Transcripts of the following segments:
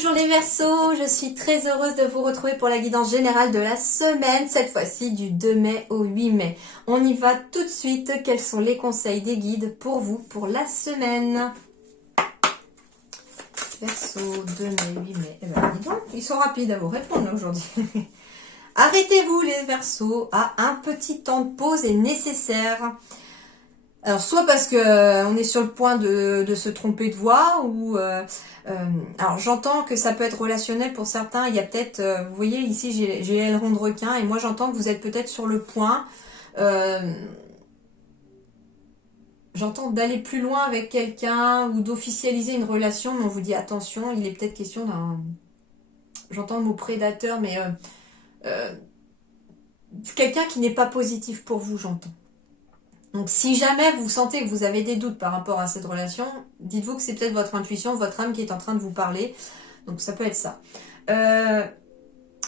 Bonjour les Verseaux, je suis très heureuse de vous retrouver pour la guidance générale de la semaine, cette fois-ci du 2 mai au 8 mai. On y va tout de suite, quels sont les conseils des guides pour vous pour la semaine? Verseau, 2 mai, 8 mai, eh ben dis donc, ils sont rapides à vous répondre aujourd'hui. Arrêtez-vous les Verseaux, un petit temps de pause est nécessaire. Alors soit parce que on est sur le point de se tromper de voix ou alors j'entends que ça peut être relationnel pour certains. Il y a peut-être, vous voyez ici j'ai l'aileron de requin et moi j'entends que vous êtes peut-être sur le point. J'entends d'aller plus loin avec quelqu'un ou d'officialiser une relation, mais on vous dit attention, il est peut-être question d'un. J'entends le mot prédateur, mais quelqu'un qui n'est pas positif pour vous, j'entends. Donc si jamais vous sentez que vous avez des doutes par rapport à cette relation, dites-vous que c'est peut-être votre intuition, votre âme qui est en train de vous parler. Donc ça peut être ça.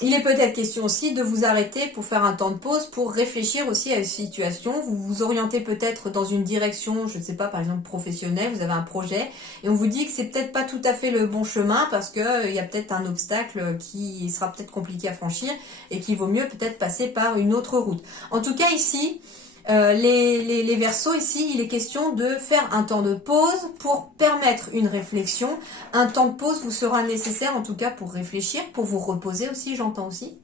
Il est peut-être question aussi de vous arrêter pour faire un temps de pause, pour réfléchir aussi à une situation. Vous vous orientez peut-être dans une direction, je ne sais pas, par exemple professionnelle, vous avez un projet, et on vous dit que c'est peut-être pas tout à fait le bon chemin parce que il y a peut-être un obstacle qui sera peut-être compliqué à franchir et qu'il vaut mieux peut-être passer par une autre route. En tout cas ici, les Verseaux, ici, il est question de faire un temps de pause pour permettre une réflexion. Un temps de pause vous sera nécessaire, en tout cas, pour réfléchir, pour vous reposer aussi, j'entends aussi.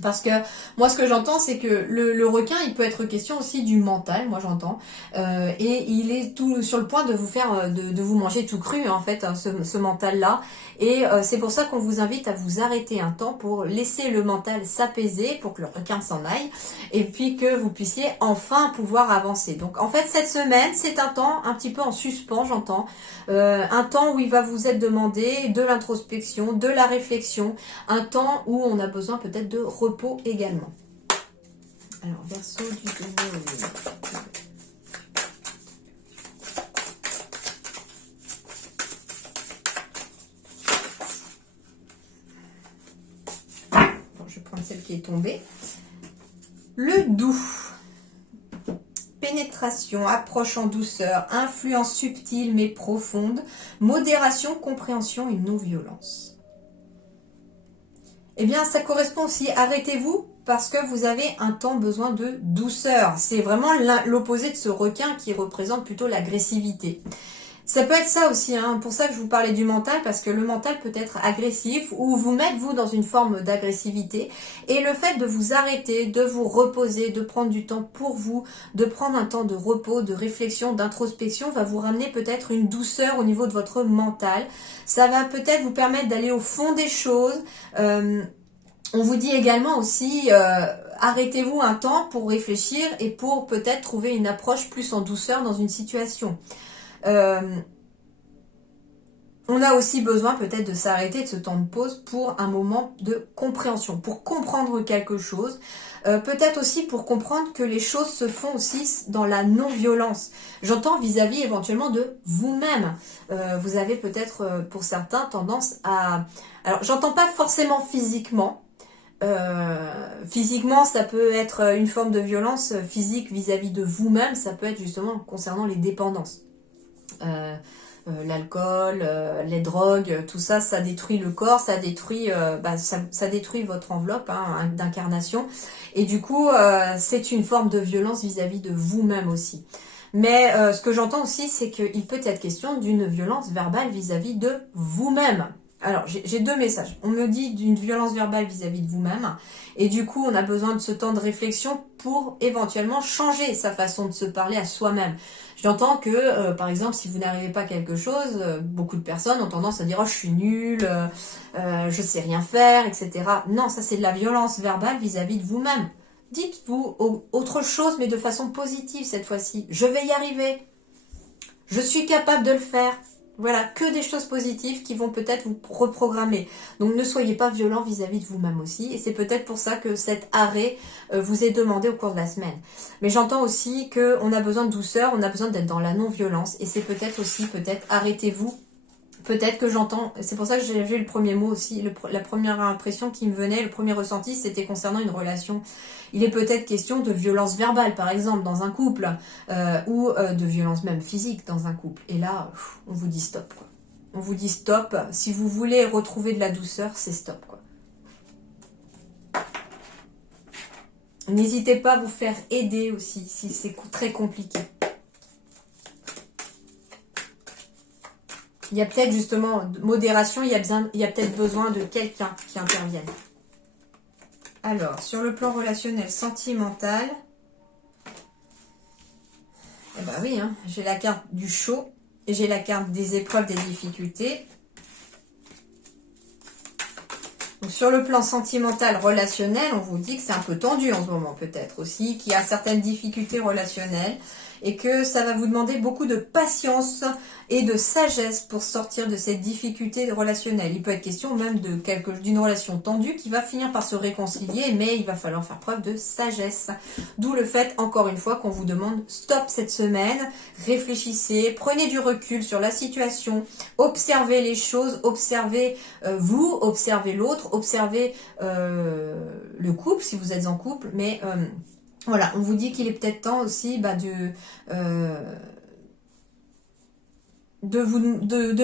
Parce que moi, ce que j'entends, c'est que le requin, il peut être question aussi du mental, moi j'entends, et il est tout sur le point de vous faire, de vous manger tout cru en fait, ce mental-là. Et c'est pour ça qu'on vous invite à vous arrêter un temps pour laisser le mental s'apaiser, pour que le requin s'en aille, et puis que vous puissiez enfin pouvoir avancer. Donc en fait, cette semaine, c'est un temps un petit peu en suspens, j'entends, un temps où il va vous être demandé de l'introspection, de la réflexion, un temps où on a besoin peut-être de repos également. Alors, Verseau du 2 mai au 8 mai. Bon, je vais prendre celle qui est tombée. Le doux. Pénétration, approche en douceur, influence subtile mais profonde, modération, compréhension et non-violence. Eh bien, ça correspond aussi, arrêtez-vous, parce que vous avez un temps besoin de douceur. C'est vraiment l'opposé de ce requin qui représente plutôt l'agressivité. Ça peut être ça aussi, pour ça que je vous parlais du mental, parce que le mental peut être agressif ou vous mettre, vous, dans une forme d'agressivité. Et le fait de vous arrêter, de vous reposer, de prendre du temps pour vous, de prendre un temps de repos, de réflexion, d'introspection, va vous ramener peut-être une douceur au niveau de votre mental. Ça va peut-être vous permettre d'aller au fond des choses. On vous dit également aussi, arrêtez-vous un temps pour réfléchir et pour peut-être trouver une approche plus en douceur dans une situation. On a aussi besoin peut-être de s'arrêter de ce temps de pause pour un moment de compréhension, pour comprendre quelque chose, peut-être aussi pour comprendre que les choses se font aussi dans la non-violence. J'entends vis-à-vis éventuellement de vous-même. Vous avez peut-être pour certains tendance à... Alors j'entends pas forcément physiquement. Physiquement, ça peut être une forme de violence physique vis-à-vis de vous-même, ça peut être justement concernant les dépendances. L'alcool, les drogues, tout ça, ça détruit le corps, ça détruit, ça détruit votre enveloppe d'incarnation. Et du coup, c'est une forme de violence vis-à-vis de vous-même aussi. Mais ce que j'entends aussi, c'est qu'il peut être question d'une violence verbale vis-à-vis de vous-même. Alors, j'ai deux messages. On me dit d'une violence verbale vis-à-vis de vous-même. Et du coup, on a besoin de ce temps de réflexion pour éventuellement changer sa façon de se parler à soi-même. J'entends que, par exemple, si vous n'arrivez pas à quelque chose, beaucoup de personnes ont tendance à dire « Oh, je suis nulle, je sais rien faire, etc. » Non, ça c'est de la violence verbale vis-à-vis de vous-même. Dites-vous autre chose, mais de façon positive cette fois-ci. Je vais y arriver. Je suis capable de le faire. Voilà, que des choses positives qui vont peut-être vous reprogrammer. Donc ne soyez pas violent vis-à-vis de vous-même aussi. Et c'est peut-être pour ça que cet arrêt vous est demandé au cours de la semaine. Mais j'entends aussi qu'on a besoin de douceur, on a besoin d'être dans la non-violence. Et c'est peut-être aussi, arrêtez-vous. Peut-être que j'entends, c'est pour ça que j'ai vu le premier mot aussi, la première impression qui me venait, le premier ressenti, c'était concernant une relation. Il est peut-être question de violence verbale, par exemple, dans un couple, ou de violence même physique dans un couple. Et là, on vous dit stop, quoi. On vous dit stop. Si vous voulez retrouver de la douceur, c'est stop, quoi. N'hésitez pas à vous faire aider aussi, si c'est très compliqué. Il y a peut-être justement modération, il y a peut-être besoin de quelqu'un qui intervienne. Alors, sur le plan relationnel, sentimental, eh ben oui, hein, j'ai la carte du chaud et j'ai la carte des épreuves, des difficultés. Donc, sur le plan sentimental, relationnel, on vous dit que c'est un peu tendu en ce moment peut-être aussi, qu'il y a certaines difficultés relationnelles et que ça va vous demander beaucoup de patience et de sagesse pour sortir de cette difficulté relationnelle. Il peut être question même d'une relation tendue qui va finir par se réconcilier, mais il va falloir faire preuve de sagesse. D'où le fait, encore une fois, qu'on vous demande stop cette semaine, réfléchissez, prenez du recul sur la situation, observez les choses, observez vous, observez l'autre, observez le couple si vous êtes en couple, mais voilà, on vous dit qu'il est peut-être temps aussi de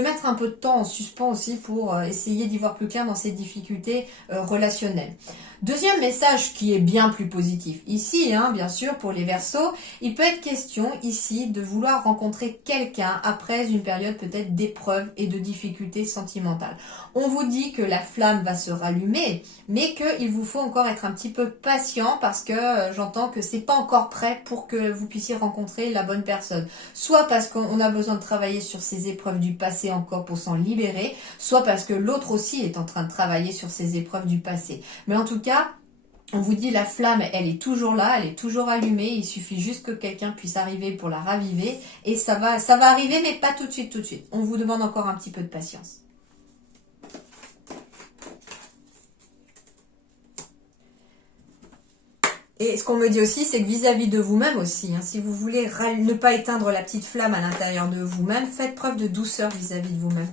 mettre un peu de temps en suspens aussi pour essayer d'y voir plus clair dans ces difficultés relationnelles. Deuxième message qui est bien plus positif. Ici, hein, bien sûr, pour les Verseaux, il peut être question ici de vouloir rencontrer quelqu'un après une période peut-être d'épreuve et de difficultés sentimentales. On vous dit que la flamme va se rallumer, mais qu'il vous faut encore être un petit peu patient parce que j'entends que c'est pas encore prêt pour que vous puissiez rencontrer la bonne personne. Soit parce qu'on a besoin de travailler sur ces épreuves du passé encore pour s'en libérer, soit parce que l'autre aussi est en train de travailler sur ces épreuves du passé. Mais en tout cas, on vous dit la flamme, elle est toujours là, elle est toujours allumée. Il suffit juste que quelqu'un puisse arriver pour la raviver. Et ça va arriver, mais pas tout de suite, tout de suite. On vous demande encore un petit peu de patience. Et ce qu'on me dit aussi, c'est que vis-à-vis de vous-même aussi, hein, si vous voulez ne pas éteindre la petite flamme à l'intérieur de vous-même, faites preuve de douceur vis-à-vis de vous-même.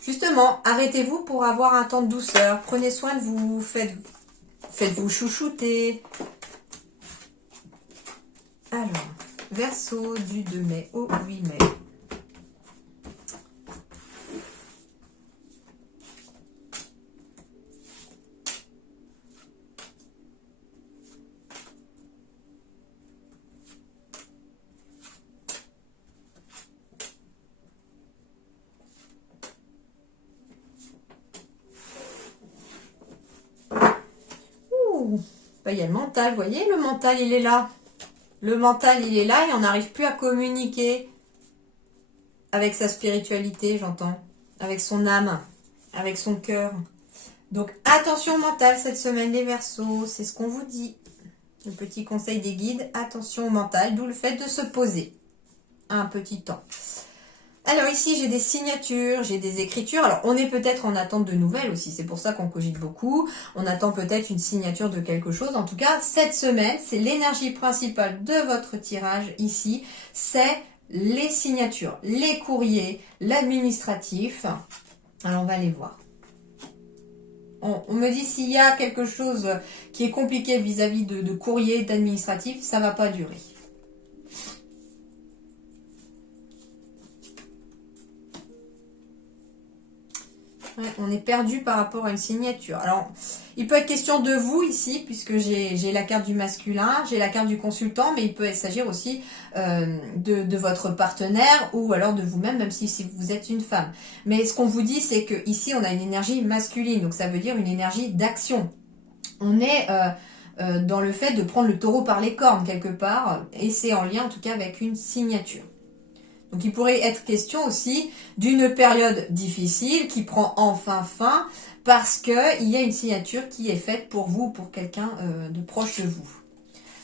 Justement, arrêtez-vous pour avoir un temps de douceur. Prenez soin de vous, faites-vous chouchouter. Alors, Verseau du 2 mai au 8 mai. Il y a le mental, vous voyez, le mental il est là. Le mental il est là et on n'arrive plus à communiquer avec sa spiritualité, j'entends, avec son âme, avec son cœur. Donc attention au mental cette semaine les Verseaux, c'est ce qu'on vous dit. Le petit conseil des guides, attention au mental, d'où le fait de se poser un petit temps. Alors ici, j'ai des signatures, j'ai des écritures. Alors, on est peut-être en attente de nouvelles aussi. C'est pour ça qu'on cogite beaucoup. On attend peut-être une signature de quelque chose. En tout cas, cette semaine, c'est l'énergie principale de votre tirage ici. C'est les signatures, les courriers, l'administratif. Alors, on va aller voir. On me dit s'il y a quelque chose qui est compliqué vis-à-vis de courrier, d'administratif, ça ne va pas durer. Ouais, on est perdu par rapport à une signature. Alors, il peut être question de vous ici, puisque j'ai la carte du masculin, j'ai la carte du consultant, mais il peut s'agir aussi de votre partenaire ou alors de vous-même, même si vous êtes une femme. Mais ce qu'on vous dit, c'est que ici on a une énergie masculine, donc ça veut dire une énergie d'action. On est dans le fait de prendre le taureau par les cornes quelque part, et c'est en lien en tout cas avec une signature. Donc il pourrait être question aussi d'une période difficile qui prend enfin fin parce qu'il y a une signature qui est faite pour vous, pour quelqu'un de proche de vous.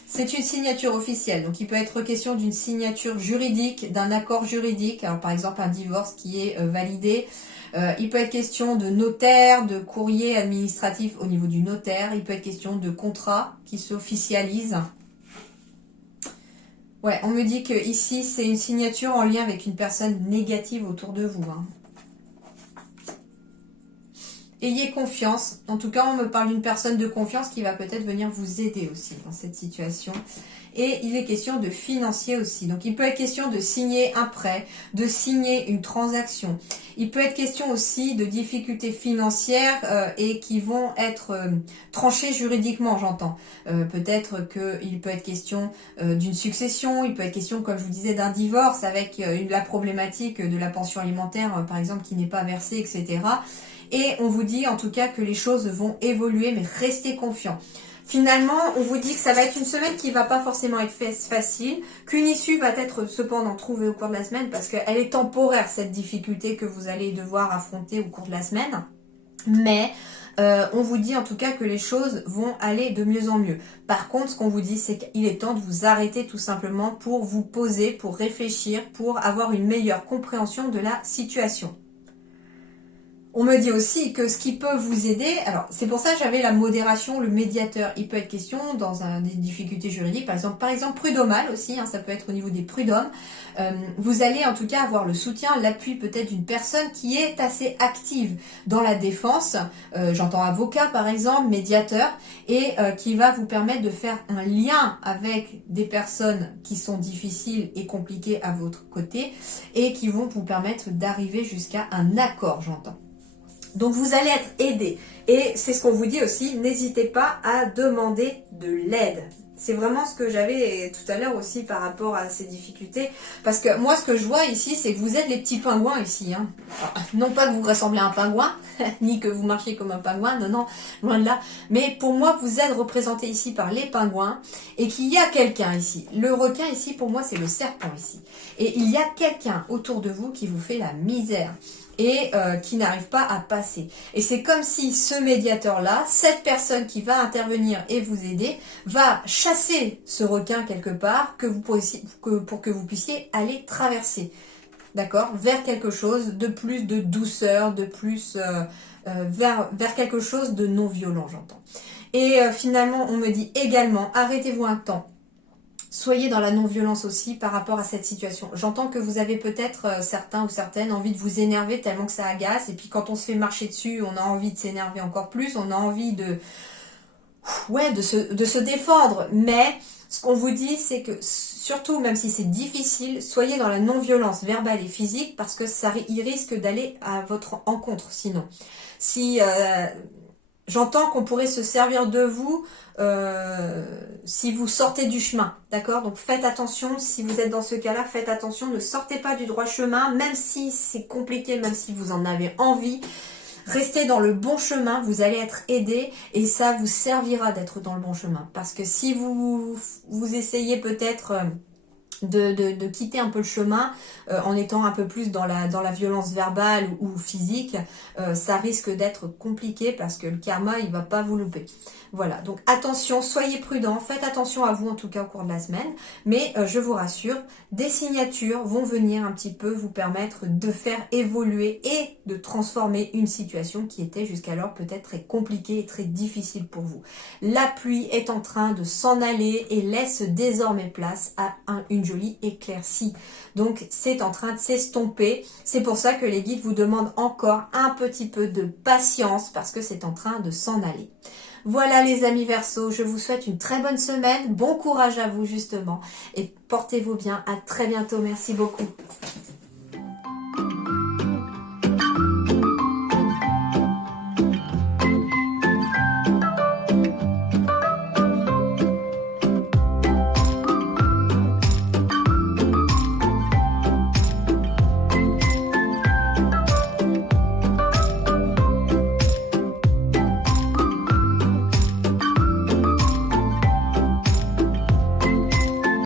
C'est une signature officielle, donc il peut être question d'une signature juridique, d'un accord juridique, alors par exemple un divorce qui est validé. Il peut être question de notaire, de courrier administratif au niveau du notaire, il peut être question de contrat qui s'officialise. Ouais, on me dit que ici c'est une signature en lien avec une personne négative autour de vous. Hein. Ayez confiance. En tout cas, on me parle d'une personne de confiance qui va peut-être venir vous aider aussi dans cette situation. et il est question de financier aussi. Donc il peut être question de signer un prêt, de signer une transaction. Il peut être question aussi de difficultés financières et qui vont être tranchées juridiquement, j'entends. Peut-être qu'il peut être question d'une succession, il peut être question, comme je vous disais, d'un divorce avec la problématique de la pension alimentaire, par exemple, qui n'est pas versée, etc. Et on vous dit en tout cas que les choses vont évoluer, mais restez confiants. Finalement, on vous dit que ça va être une semaine qui va pas forcément être facile, qu'une issue va être cependant trouvée au cours de la semaine parce qu'elle est temporaire, cette difficulté que vous allez devoir affronter au cours de la semaine. Mais on vous dit en tout cas que les choses vont aller de mieux en mieux. Par contre, ce qu'on vous dit, c'est qu'il est temps de vous arrêter tout simplement pour vous poser, pour réfléchir, pour avoir une meilleure compréhension de la situation. On me dit aussi que ce qui peut vous aider, alors c'est pour ça que j'avais la modération, le médiateur. Il peut être question dans des difficultés juridiques, par exemple prud'homal aussi, ça peut être au niveau des prud'hommes. Vous allez en tout cas avoir le soutien, l'appui peut-être d'une personne qui est assez active dans la défense. J'entends avocat par exemple, médiateur, et qui va vous permettre de faire un lien avec des personnes qui sont difficiles et compliquées à votre côté et qui vont vous permettre d'arriver jusqu'à un accord, j'entends. Donc vous allez être aidé. Et c'est ce qu'on vous dit aussi, n'hésitez pas à demander de l'aide. C'est vraiment ce que j'avais tout à l'heure aussi par rapport à ces difficultés. Parce que moi, ce que je vois ici, c'est que vous êtes les petits pingouins ici. Non pas que vous ressemblez à un pingouin, ni que vous marchiez comme un pingouin, non, loin de là. Mais pour moi, vous êtes représentés ici par les pingouins et qu'il y a quelqu'un ici. Le requin ici, pour moi, c'est le serpent ici. Et il y a quelqu'un autour de vous qui vous fait la misère et qui n'arrive pas à passer. Et c'est comme si ce médiateur-là, cette personne qui va intervenir et vous aider, va chasser ce requin quelque part pour que vous puissiez aller traverser, d'accord, vers quelque chose de plus de douceur, de plus vers quelque chose de non violent, j'entends. Et finalement, on me dit également, arrêtez-vous un temps. Soyez dans la non-violence aussi par rapport à cette situation. J'entends que vous avez peut-être certains ou certaines envie de vous énerver tellement que ça agace. Et puis quand on se fait marcher dessus, on a envie de s'énerver encore plus. On a envie de se défendre. Mais ce qu'on vous dit, c'est que surtout, même si c'est difficile, soyez dans la non-violence verbale et physique parce que il risque d'aller à votre encontre sinon. Si... j'entends qu'on pourrait se servir de vous si vous sortez du chemin, d'accord? Donc faites attention, si vous êtes dans ce cas-là, faites attention, ne sortez pas du droit chemin, même si c'est compliqué, même si vous en avez envie. Restez dans le bon chemin, vous allez être aidé et ça vous servira d'être dans le bon chemin. Parce que si vous essayez peut-être... de quitter un peu le chemin en étant un peu plus dans la violence verbale ou physique, ça risque d'être compliqué parce que le karma, il va pas vous louper. Voilà, donc attention, soyez prudents, faites attention à vous en tout cas au cours de la semaine, mais je vous rassure, des signatures vont venir un petit peu vous permettre de faire évoluer et de transformer une situation qui était jusqu'alors peut-être très compliquée et très difficile pour vous. La pluie est en train de s'en aller et laisse désormais place à une jolie éclaircie. Donc c'est en train de s'estomper. C'est pour ça que les guides vous demandent encore un petit peu de patience parce que c'est en train de s'en aller. Voilà les amis Verseaux, je vous souhaite une très bonne semaine. Bon courage à vous justement et portez-vous bien. À très bientôt. Merci beaucoup.